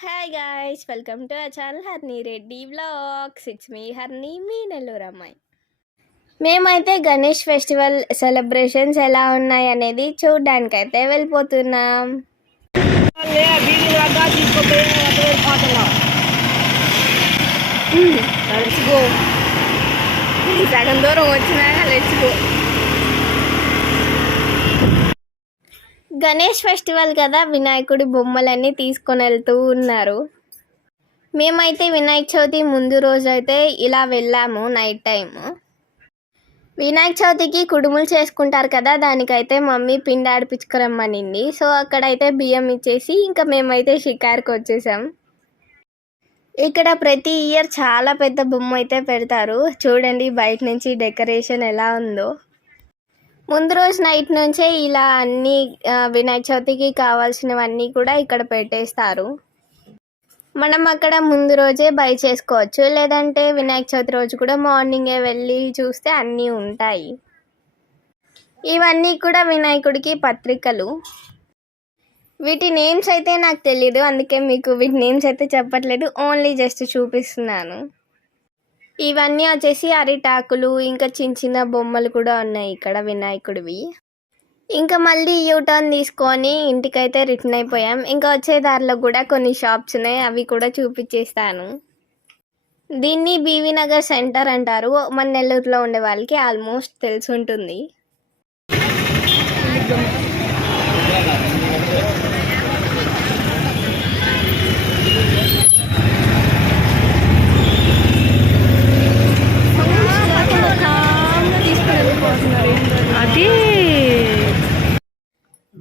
Hi guys, welcome to our channel Harni Reddy vlogs. It's me Harni, మీ నెల్లూరు అమ్మాయి. మేమైతే గణేష్ ఫెస్టివల్ సెలబ్రేషన్స్ ఎలా ఉన్నాయి అనేది చూడ్డానికైతే వెళ్ళిపోతున్నాం. సగం దూరం వచ్చినాక లెట్స్ గో. గణేష్ ఫెస్టివల్ కదా, వినాయకుడి బొమ్మలన్నీ తీసుకొని వెళ్తూ ఉన్నారు. మేమైతే వినాయక చవితి ముందు రోజు అయితే ఇలా వెళ్ళాము నైట్ టైము. వినాయక చవితికి కుడుములు చేసుకుంటారు కదా, దానికైతే మమ్మీ పిండి ఆడిపించుకురమ్మనింది. సో అక్కడైతే బియ్యం ఇచ్చేసి ఇంకా మేమైతే షికార్కి వచ్చేసాం. ఇక్కడ ప్రతి ఇయర్ చాలా పెద్ద బొమ్మ అయితే పెడతారు. చూడండి బయట నుంచి డెకరేషన్ ఎలా ఉందో. ముందు రోజు నైట్ నుంచే ఇలా అన్నీ వినాయక చవితికి కావాల్సినవన్నీ కూడా ఇక్కడ పెట్టేస్తారు. మనం అక్కడ ముందు రోజే బై చేసుకోవచ్చు, లేదంటే వినాయక చవితి రోజు కూడా మార్నింగే వెళ్ళి చూస్తే అన్నీ ఉంటాయి. ఇవన్నీ కూడా వినాయకుడికి పత్రికలు. వీటి నేమ్స్ అయితే నాకు తెలీదు, అందుకే మీకు వీటి నేమ్స్ అయితే చెప్పట్లేదు, ఓన్లీ జస్ట్ చూపిస్తున్నాను. ఇవన్నీ వచ్చేసి అరిటాకులు, ఇంకా చిన్న చిన్న బొమ్మలు కూడా ఉన్నాయి ఇక్కడ వినాయకుడివి. ఇంకా మళ్ళీ యూటర్న్ తీసుకొని ఇంటికైతే రిటర్న్ అయిపోయాం. ఇంకా వచ్చే దారిలో కూడా కొన్ని షాప్స్ ఉన్నాయి, అవి కూడా చూపించేస్తాను. దీన్ని బీవీ నగర్ సెంటర్ అంటారు. మన నెల్లూరులో ఉండే వాళ్ళకి ఆల్మోస్ట్ తెలిసి ఉంటుంది.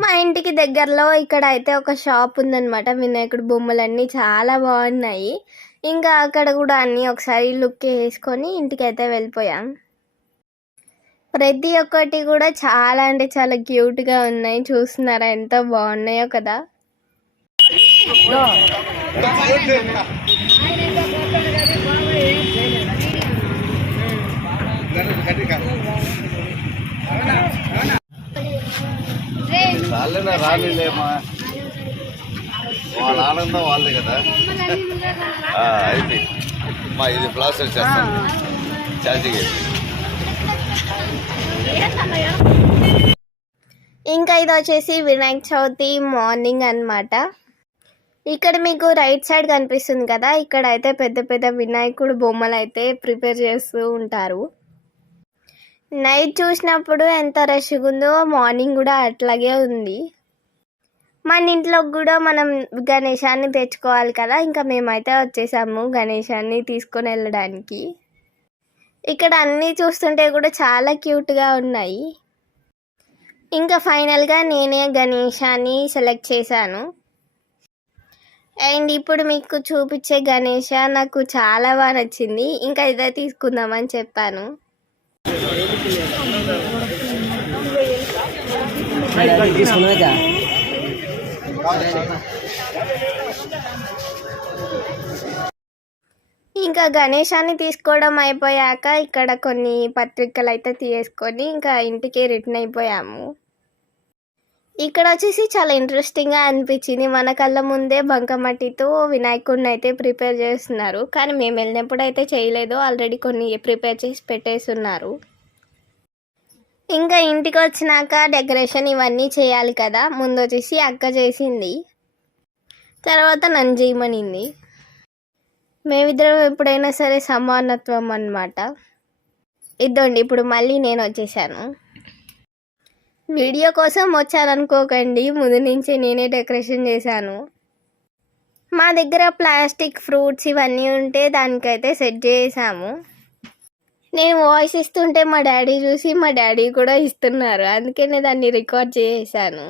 మా ఇంటికి దగ్గరలో ఇక్కడ అయితే ఒక షాప్ ఉందన్నమాట. వినాయకుడి బొమ్మలన్నీ చాలా బాగున్నాయి. ఇంకా అక్కడ కూడా అన్నీ ఒకసారి లుక్ వేసుకొని ఇంటికైతే వెళ్ళిపోయాం. ప్రతి ఒక్కటి కూడా చాలా అంటే చాలా క్యూట్గా ఉన్నాయి. చూస్తున్నారా ఎంత బాగున్నాయో కదా. రాలేమా, వాళ్ళ ఆనందం వాళ్ళే కదా. అయితే మా ఇది ప్లాస్టర్ చేస్తాను ఛార్జింగ్. ఇంకా ఇది వచ్చేసి వినాయక చవితి మార్నింగ్ అన్నమాట. ఇక్కడ మీకు రైట్ సైడ్ కనిపిస్తుంది కదా, ఇక్కడ అయితే పెద్ద పెద్ద వినాయకుడు బొమ్మలు అయితే ప్రిపేర్ చేస్తూ ఉంటారు. నైట్ చూసినప్పుడు ఎంత రష్గా ఉందో మార్నింగ్ కూడా అట్లాగే ఉంది. మన ఇంట్లో కూడా మనం గణేశాన్ని తెచ్చుకోవాలి కదా, ఇంకా మేమైతే వచ్చేసాము గణేశాన్ని తీసుకొని వెళ్ళడానికి. ఇక్కడ అన్నీ చూస్తుంటే కూడా చాలా క్యూట్గా ఉన్నాయి. ఇంకా ఫైనల్గా నేనే గణేశాన్ని సెలెక్ట్ చేశాను. అండ్ ఇప్పుడు మీకు చూపించే గణేష నాకు చాలా బాగా నచ్చింది. ఇంకా ఇదే తీసుకుందామని చెప్పాను. ఇంకా గణేశాన్ని తీసుకోవడం అయిపోయాక ఇక్కడ కొన్ని పత్రికలు అయితే తీసుకొని ఇంకా ఇంటికి రిటర్న్ అయిపోయాము. ఇక్కడ వచ్చేసి చాలా ఇంట్రెస్టింగ్గా అనిపించింది. మన కళ్ళ ముందే బంకమట్టితో వినాయకుడిని అయితే ప్రిపేర్ చేస్తున్నారు, కానీ మేము వెళ్ళినప్పుడు అయితే చేయలేదు. ఆల్రెడీ కొన్ని ప్రిపేర్ చేసి పెట్టేస్తున్నారు. ఇంకా ఇంటికి వచ్చినాక డెకరేషన్ ఇవన్నీ చేయాలి కదా. ముందు వచ్చేసి అక్క చేసింది, తర్వాత నన్ను చేయమనింది. మేమిద్దరం ఎప్పుడైనా సరే సమానత్వం అన్నమాట. ఇద్దండి ఇప్పుడు మళ్ళీ నేను వచ్చేసాను. వీడియో కోసం వచ్చారనుకోకండి, ముందు నుంచి నేనే డెకరేషన్ చేశాను. మా దగ్గర ప్లాస్టిక్ ఫ్రూట్స్ ఇవన్నీ ఉంటే దానికైతే సెట్ చేసాము. నేను వాయిస్ ఇస్తుంటే మా డాడీ చూసి మా డాడీ కూడా ఇస్తున్నారు, అందుకే నేను దాన్ని రికార్డ్ చేసాను.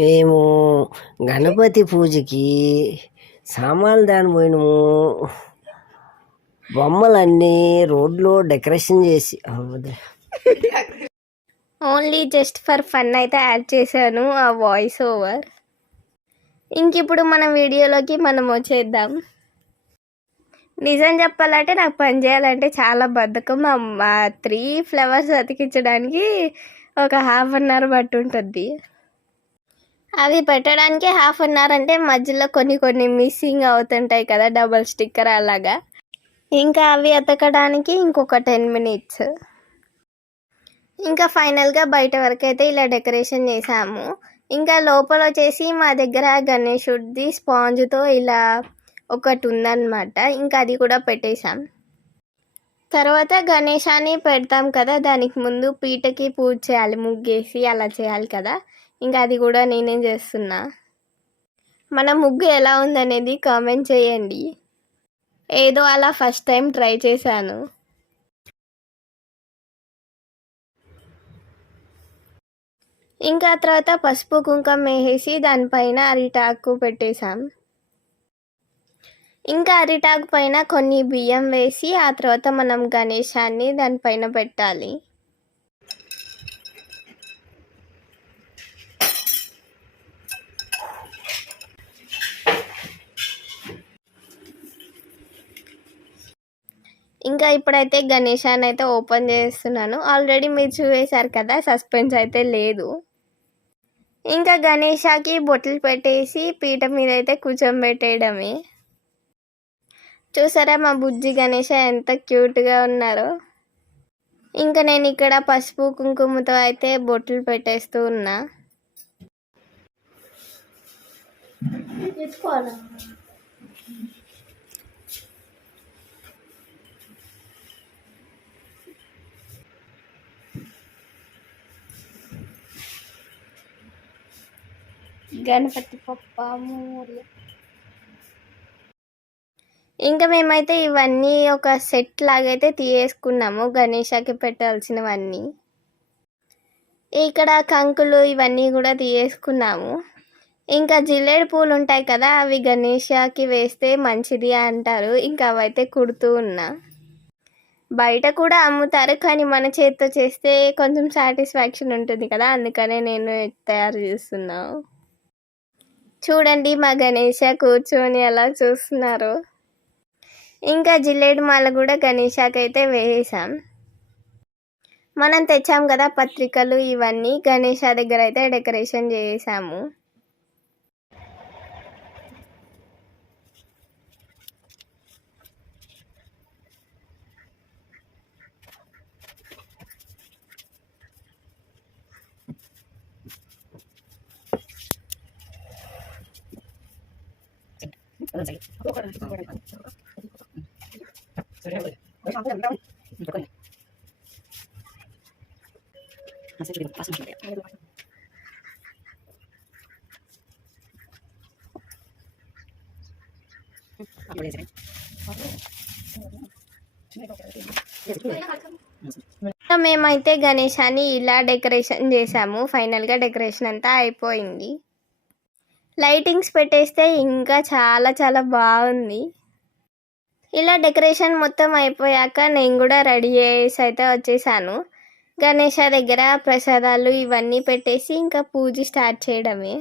మేము గణపతి పూజకి సామాన్లు దాని పోయినాము. బొమ్మలన్నీ రోడ్లో డెకరేషన్ చేసి ఓన్లీ జస్ట్ ఫర్ ఫన్ అయితే యాడ్ చేశాను ఆ వాయిస్ ఓవర్. ఇంక ఇప్పుడు మనం వీడియోలోకి మనం వచ్చేద్దాం. నిజం చెప్పాలంటే నాకు పని చేయాలంటే చాలా బద్ధకం. మా 3 ఫ్లవర్స్ అతికించడానికి ఒక ½ అన్ అవర్ బట్టి ఉంటుంది. అవి పెట్టడానికి 1/2 అవర్ అంటే మధ్యలో కొన్ని మిస్సింగ్ అవుతుంటాయి కదా, డబుల్ స్టిక్కర్ అలాగా. ఇంకా అవి అతకడానికి ఇంకొక 10 మినిట్స్. ఇంకా ఫైనల్గా బయట వరకు అయితే ఇలా డెకరేషన్ చేసాము. ఇంకా లోపల వచ్చేసి మా దగ్గర గణేశుడిది స్పాంజ్తో ఇలా ఒకటి ఉందన్నమాట. ఇంకా అది కూడా పెట్టేశాం. తర్వాత గణేశాన్ని పెడతాం కదా, దానికి ముందు పీటకి పూజ చేయాలి, ముగ్గేసి అలా చేయాలి కదా. ఇంకా అది కూడా నేనేం చేస్తున్నా. మన ముగ్గు ఎలా ఉందనేది కామెంట్ చేయండి. ఏదో అలా ఫస్ట్ టైం ట్రై చేశాను. ఇంకా తర్వాత పసుపు కుంకుమ వేసేసి దానిపైన అరిటాకు పెట్టేశాం. ఇంకా అరిటాకు పైన కొన్ని బియ్యం వేసి ఆ తర్వాత మనం గణేశాన్ని దానిపైన పెట్టాలి. ఇంకా ఇప్పుడైతే గణేశాన్ని అయితే ఓపెన్ చేస్తున్నాను. ఆల్రెడీ మీరు చూసేశారు కదా, సస్పెన్స్ అయితే లేదు. ఇంకా గణేశాకి బొట్లు పెట్టేసి పీట మీద అయితే కూర్చోబెట్టేయడమే. చూసారా మా బుజ్జి గణేశ ఎంత క్యూట్గా ఉన్నారో. ఇంకా నేను ఇక్కడ పసుపు కుంకుమతో అయితే బొట్లు పెట్టేస్తూ ఉన్నా. గణపతి పప్ప మోరియా. ఇంకా మేమైతే ఇవన్నీ ఒక సెట్ లాగైతే తీసేసుకున్నాము, గణేశాకి పెట్టాల్సినవన్నీ. ఇక్కడ కంకులు ఇవన్నీ కూడా తీసేసుకున్నాము. ఇంకా జిల్లేడు పూలు ఉంటాయి కదా, అవి గణేశాకి వేస్తే మంచిది అంటారు. ఇంకా అవైతే కుడుతూ ఉన్నా. బయట కూడా అమ్ముతారు, కానీ మన చేతితో చేస్తే కొంచెం సాటిస్ఫాక్షన్ ఉంటుంది కదా, అందుకనే నేను తయారు చేస్తున్నా. చూడండి మా గణేశ కూర్చొని ఎలా చూస్తున్నారు. ఇంకా జిల్లేడు మాల కూడా గణేశాకి అయితే వేసాం. మనం తెచ్చాం కదా పత్రికలు, ఇవన్నీ గణేశ దగ్గర అయితే డెకరేషన్ చేసాము. మేమైతే గణేశాన్ని ఇలా డెకరేషన్ చేసాము. ఫైనల్గా డెకరేషన్ అంతా అయిపోయింది. లైటింగ్స్ పెట్టేస్తే ఇంకా చాలా చాలా బాగుంది. ఇలా డెకరేషన్ మొత్తం అయిపోయాక నేను కూడా రెడీ చేసి అయితే వచ్చేసాను. గణేశ దగ్గర ప్రసాదాలు ఇవన్నీ పెట్టేసి ఇంకా పూజ స్టార్ట్ చేయడమే.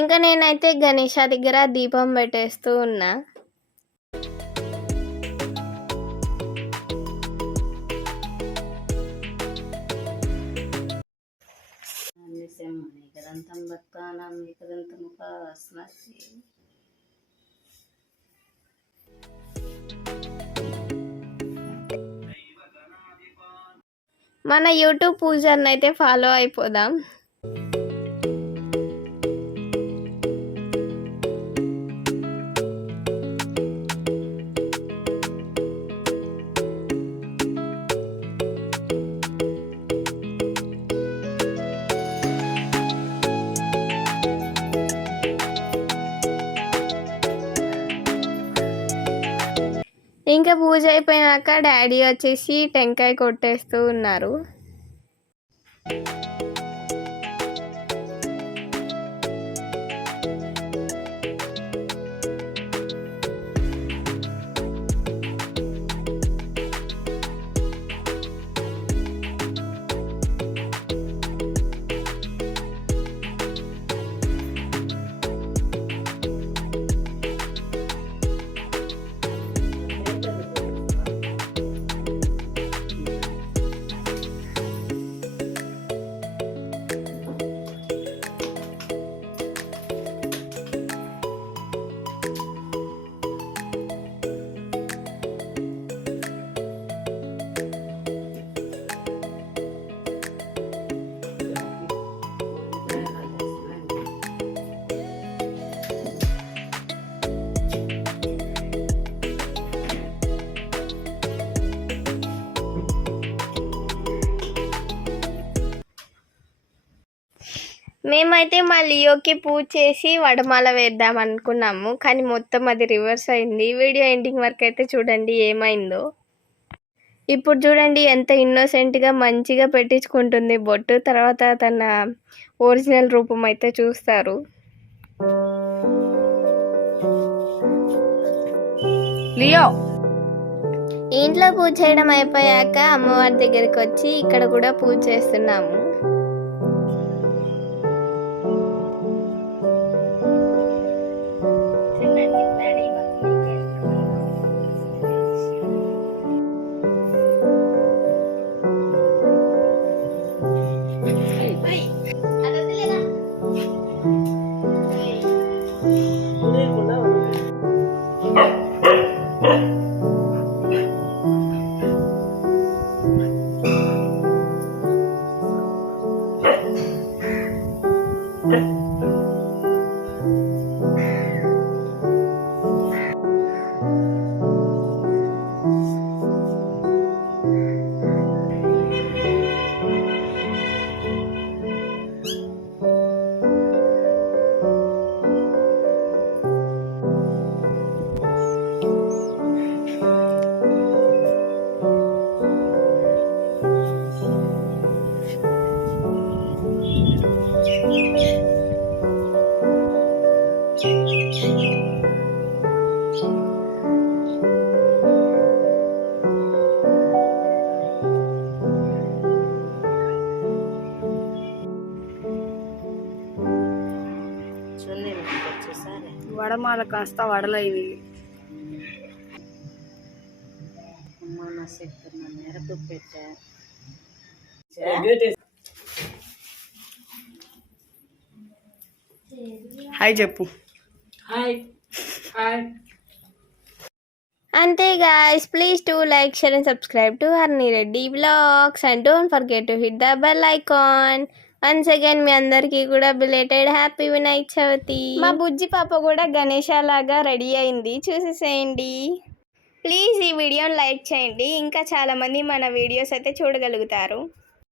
ఇంకా నేనైతే గణేశ దగ్గర దీపం పెట్టేస్తూ ఉన్నా. మన యూట్యూబ్ పూజని అయితే ఫాలో అయిపోదాం. ఇంకా పూజ అయిపోయాక డాడీ వచ్చేసి టెంకాయ కొట్టేస్తూ ఉన్నారు. మేమైతే మా లియోకి పూజ చేసి వడమాల వేద్దాం అనుకున్నాము, కానీ మొత్తం అది రివర్స్ అయింది. వీడియో ఎండింగ్ వరకు అయితే చూడండి ఏమైందో. ఇప్పుడు చూడండి ఎంత ఇన్నోసెంట్గా మంచిగా పెట్టించుకుంటుంది బొట్టు. తర్వాత తన ఒరిజినల్ రూపం అయితే చూస్తారు. లియో ఇంట్లో పూజ చేయడం అయిపోయాక అమ్మవారి దగ్గరికి వచ్చి ఇక్కడ కూడా పూజ చేస్తున్నాము. వడమాల కాస్త వడలైనవి. హాయ్ చెప్పు. అంతే guys, please do like, share and subscribe to Harni Reddy Vlogs and don't forget to hit the bell icon. Once again మీ అందరికీ కూడా బిలేటెడ్ హ్యాపీ వినాయక చవితి. మా బుజ్జి పాప కూడా గణేష లాగా రెడీ అయింది, చూసేసేయండి. ప్లీజ్ ఈ వీడియోని లైక్ చేయండి, ఇంకా చాలామంది మన వీడియోస్ అయితే చూడగలుగుతారు.